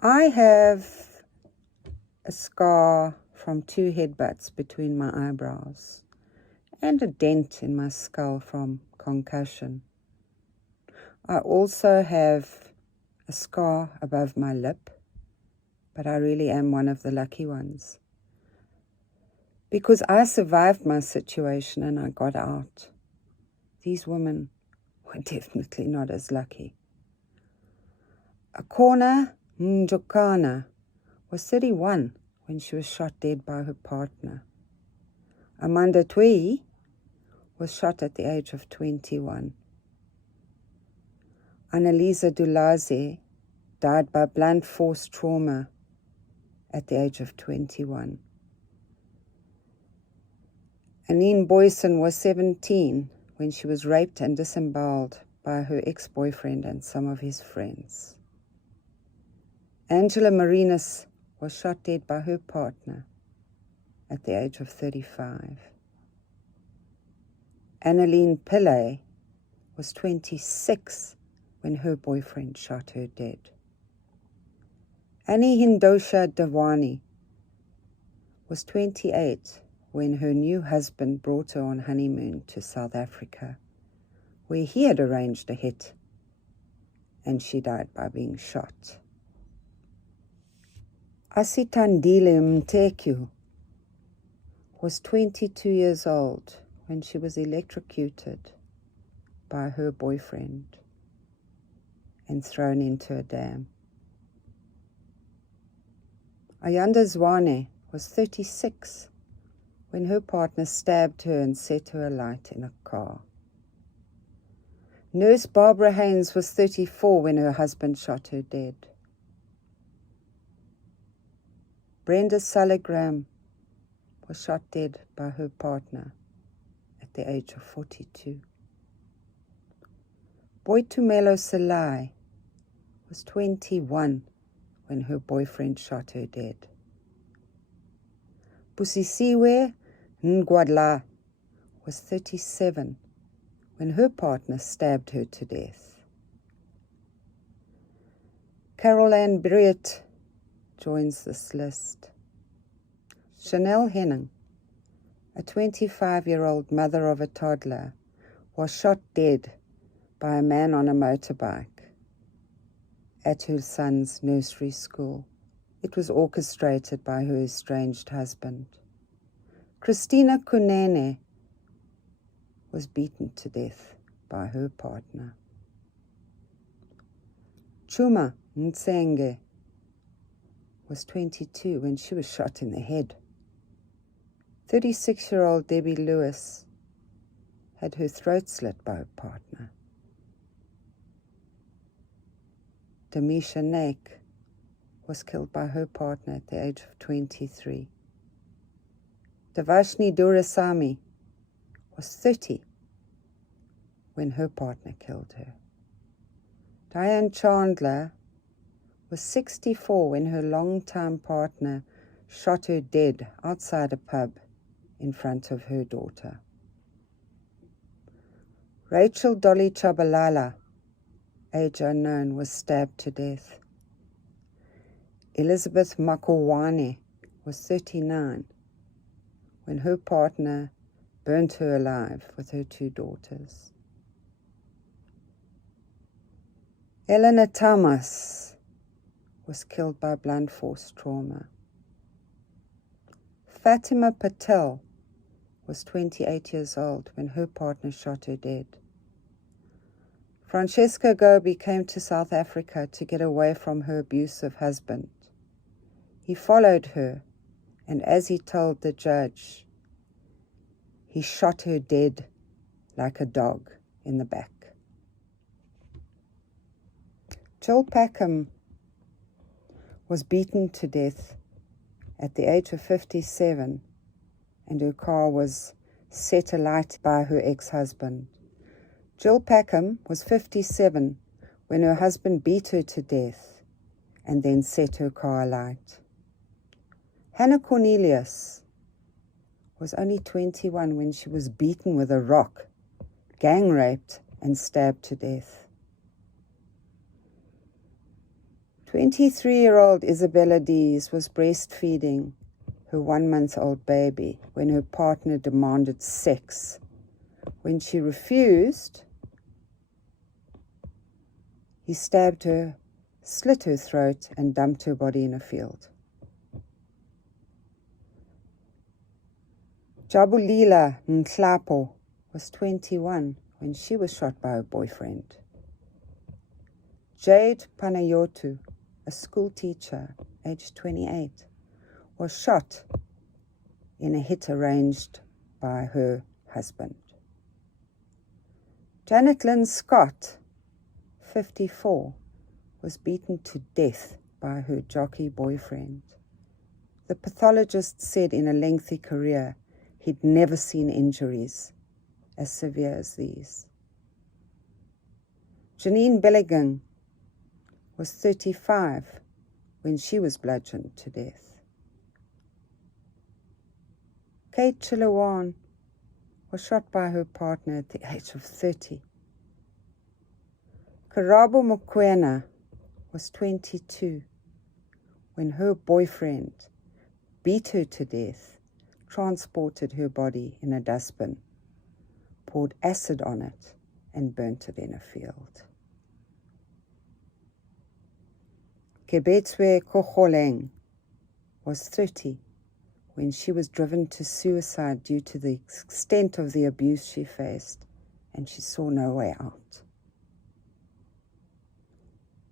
I have a scar from 2 headbutts between my eyebrows and a dent in my skull from concussion. I also have a scar above my lip, but I really am one of the lucky ones, because I survived my situation and I got out. These women were definitely not as lucky. Akona Njokana was 31 when she was shot dead by her partner. Amanda Tui was shot at the age of 21. Annalisa Dulaze died by blunt force trauma at the age of 21. Anine Boyson was 17 when she was raped and disemboweled by her ex-boyfriend and some of his friends. Angela Marinas was shot dead by her partner at the age of 35. Annaline Pillay was 26 when her boyfriend shot her dead. Annie Hindosha Dawani was 28 when her new husband brought her on honeymoon to South Africa, where he had arranged a hit, and she died by being shot. Asitandile Mtekyu was 22 years old when she was electrocuted by her boyfriend and thrown into a dam. Ayanda Zwane was 36 when her partner stabbed her and set her alight in a car. Nurse Barbara Haynes was 34 when her husband shot her dead. Brenda Sulligram was shot dead by her partner at the age of 42. Boitumelo Salai was 21 when her boyfriend shot her dead. Busisiwe Ngwadla was 37 when her partner stabbed her to death. Carol Ann Briett joins this list. Chanel Henning, a 25-year-old mother of a toddler, was shot dead by a man on a motorbike at her son's nursery school. It was orchestrated by her estranged husband. Christina Kunene was beaten to death by her partner. Chuma Ntsenge was 22 when she was shot in the head. 36-year-old Debbie Lewis had her throat slit by her partner. Damisha Naik was killed by her partner at the age of 23. Devashni Durasamy was 30 when her partner killed her. Diane Chandler was 64 when her longtime partner shot her dead outside a pub in front of her daughter. Rachel Dolly Chabalala, age unknown, was stabbed to death. Elizabeth Makowane was 39 when her partner burnt her alive with her 2 daughters. Eleanor Thomas was killed by blunt force trauma. Fatima Patel was 28 years old when her partner shot her dead. Francesca Gobi came to South Africa to get away from her abusive husband. He followed her, and as he told the judge, he shot her dead like a dog in the back. Jill Packham was beaten to death at the age of 57, and her car was set alight by her ex-husband. Jill Packham was 57 when her husband beat her to death and then set her car alight. Hannah Cornelius was only 21 when she was beaten with a rock, gang raped, and stabbed to death. 23-year-old Isabella Dees was breastfeeding her 1-month-old baby when her partner demanded sex. When she refused, he stabbed her, slit her throat, and dumped her body in a field. Jabulila Nhlapo was 21 when she was shot by her boyfriend. Jade Panayotu, a school teacher, aged 28, was shot in a hit arranged by her husband. Janet Lynn Scott, 54, was beaten to death by her jockey boyfriend. The pathologist said in a lengthy career he'd never seen injuries as severe as these. Janine Belligan was 35 when she was bludgeoned to death. Kate Chilawan was shot by her partner at the age of 30. Karabo Mokoena was 22 when her boyfriend beat her to death, transported her body in a dustbin, poured acid on it, and burnt it in a field. Kebetswe Kokholeng was 30 when she was driven to suicide due to the extent of the abuse she faced, and she saw no way out.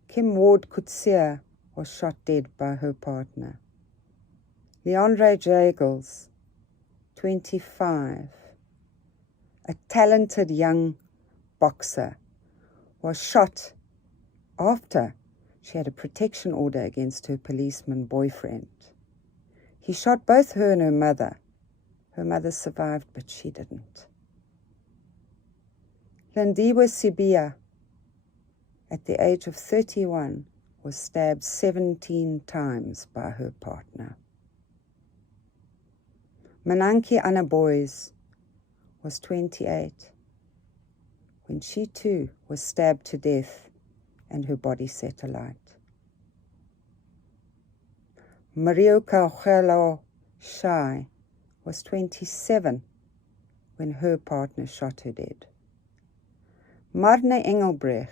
Kim Ward Kutsia was shot dead by her partner. Leandre Jagels, 25, a talented young boxer, was shot after she had a protection order against her policeman boyfriend. He shot both her and her mother. Her mother survived, but she didn't. Landiwe Sibia, at the age of 31, was stabbed 17 times by her partner. Mananki Anaboys was 28 when she too was stabbed to death and her body set alight. Marioka Ogelo Shai was 27 when her partner shot her dead. Marne Engelbrecht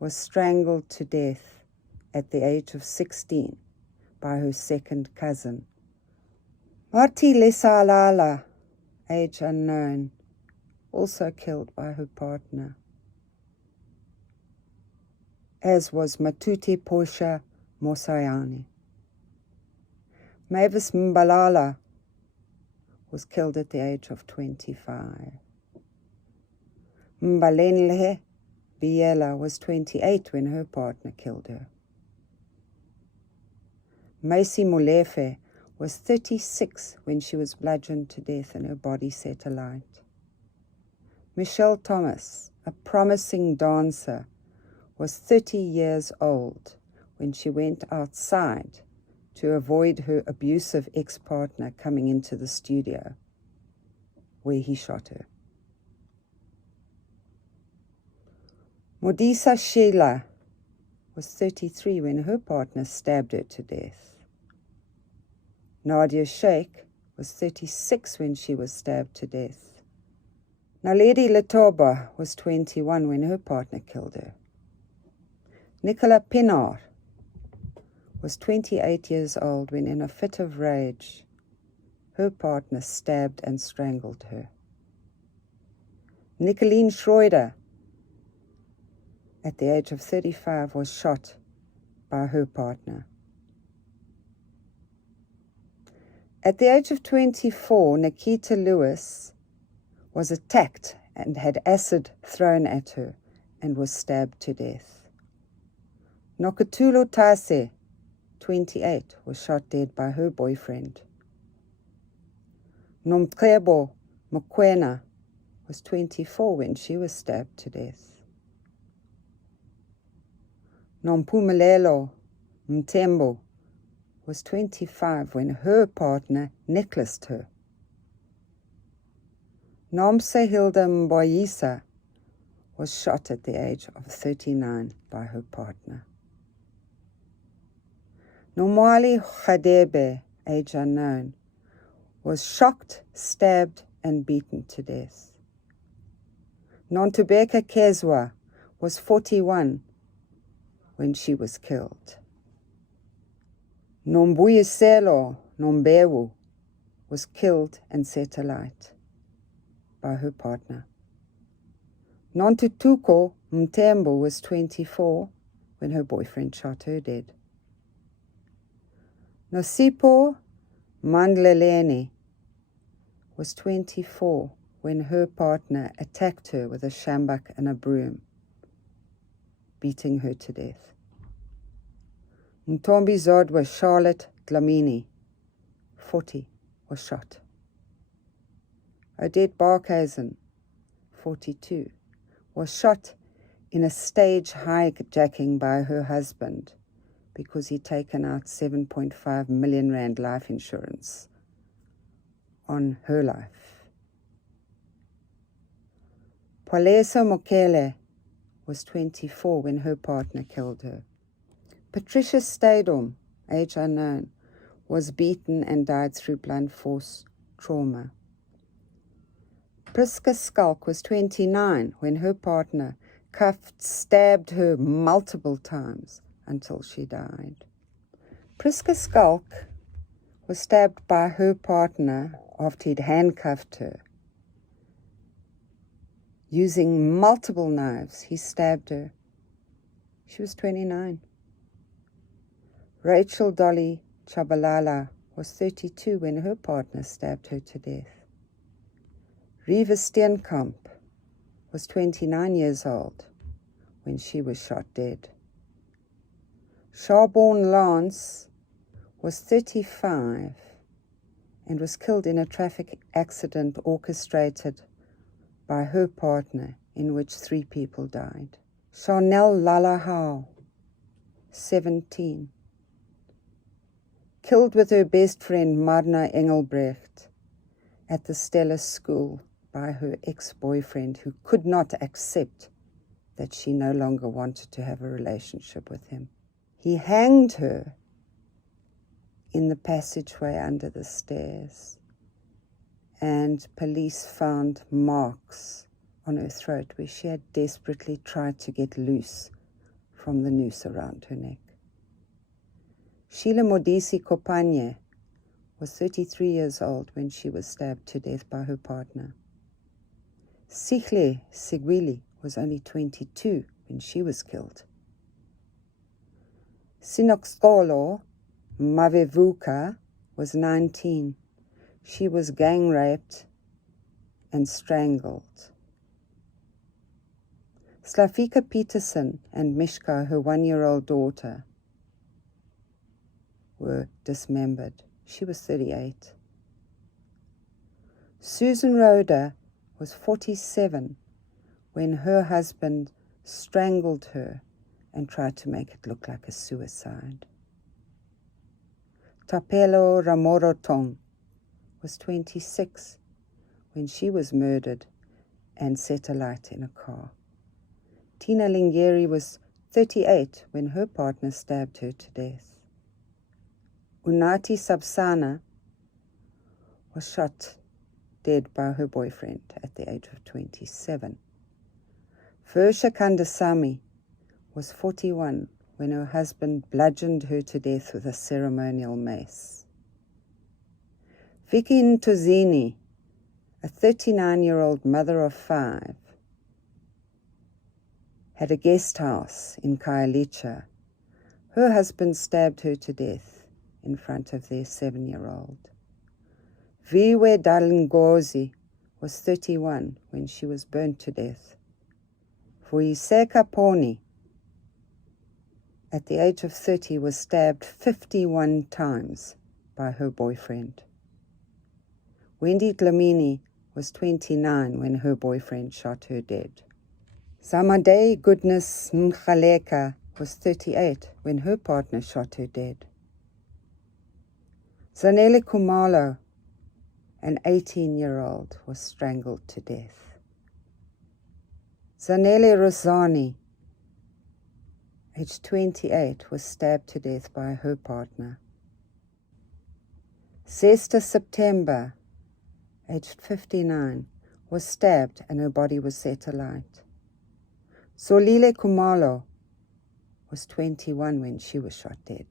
was strangled to death at the age of 16 by her second cousin. Marti Lesalala, age unknown, also killed by her partner, as was Matuti Portia Mosayani. Mavis Mbalala was killed at the age of 25. Mbalenle Biela was 28 when her partner killed her. Macy Molefe was 36 when she was bludgeoned to death and her body set alight. Michelle Thomas, a promising dancer, was 30 years old when she went outside to avoid her abusive ex-partner coming into the studio, where he shot her. Modisa Sheila was 33 when her partner stabbed her to death. Nadia Sheikh was 36 when she was stabbed to death. Naledi Latoba was 21 when her partner killed her. Nicola Pinar was 28 years old when, in a fit of rage, her partner stabbed and strangled her. Nicoline Schroeder, at the age of 35, was shot by her partner. At the age of 24, Nikita Lewis was attacked and had acid thrown at her and was stabbed to death. Nokatulo Tase, 28, was shot dead by her boyfriend. Nomkebo Mokoena was 24 when she was stabbed to death. Nompumelelo Mtembo was 25 when her partner necklaced her. Nomse Hilda Mboyisa was shot at the age of 39 by her partner. Nomali Khadebe, age unknown, was shocked, stabbed, and beaten to death. Nontubeka Kezwa was 41 when she was killed. Nombuyiselo Nombewu was killed and set alight by her partner. Nontutuko Mtembo was 24 when her boyfriend shot her dead. Nosipo Mandleleni was 24 when her partner attacked her with a sjambak and a broom, beating her to death. Ntombi Zodwa Charlotte Dlamini, 40, was shot. Odette Barkhuizen, 42, was shot in a stage hijacking by her husband because he'd taken out 7.5 million rand life insurance on her life. Poleso Mokele was 24 when her partner killed her. Patricia Stadom, age unknown, was beaten and died through blunt force trauma. Priska Skalk was 29 when her partner stabbed her multiple times until she died. Priska Skalk was stabbed by her partner after he'd handcuffed her. Using multiple knives, he stabbed her. She was 29. Rachel Dolly Chabalala was 32 when her partner stabbed her to death. Riva Steenkamp was 29 years old when she was shot dead. Sharborn Lance was 35 and was killed in a traffic accident orchestrated by her partner in which 3 people died. Chanel Lalahau, 17, killed with her best friend Marna Engelbrecht at the Stella School by her ex-boyfriend who could not accept that she no longer wanted to have a relationship with him. He hanged her in the passageway under the stairs, and police found marks on her throat where she had desperately tried to get loose from the noose around her neck. Sheila Modisi Kopanye was 33 years old when she was stabbed to death by her partner. Sihle Sigwili was only 22 when she was killed. Sinoxolo Mavevuka was 19. She was gang raped and strangled. Slavika Peterson and Mishka, her 1-year-old daughter, were dismembered. She was 38. Susan Roda was 47 when her husband strangled her and tried to make it look like a suicide. Tapelo Ramorotong was 26 when she was murdered and set alight in a car. Tina Lingieri was 38 when her partner stabbed her to death. Unati Sabsana was shot dead by her boyfriend at the age of 27. Versha Kandasamy was 41 when her husband bludgeoned her to death with a ceremonial mace. Vicky Ntozini, a 39-year-old mother of 5, had a guest house in Khayelitsha. Her husband stabbed her to death in front of their 7-year-old. Viwe Dalingozi was 31 when she was burnt to death. Vuyiseka Poni, at the age of 30, was stabbed 51 times by her boyfriend. Wendy Dlamini was 29 when her boyfriend shot her dead. Zamadei Goodness Mkhaleka was 38 when her partner shot her dead. Zanele Kumalo, an 18-year-old, was strangled to death. Zanele Rosani, aged 28, was stabbed to death by her partner. Sesta September, aged 59, was stabbed and her body was set alight. Solile Kumalo was 21 when she was shot dead.